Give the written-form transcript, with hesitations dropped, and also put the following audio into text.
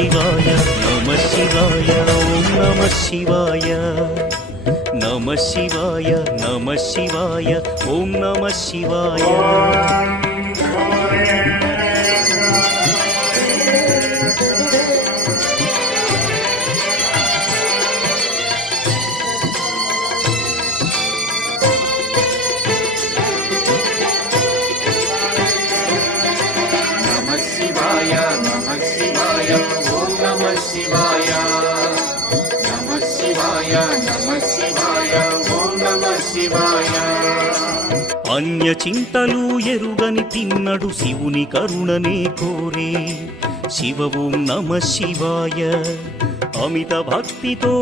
శివాయ నమ శివాయ ఓం నమ శివాయ నమ శివాయ నమ శివాయ ఓం నమ శివాయ అన్య చింతలు ఎరుగని తిన్నడు శివుని కరుణనే కోరే శివ ఓం నమ శివాయ అమిత భక్తితో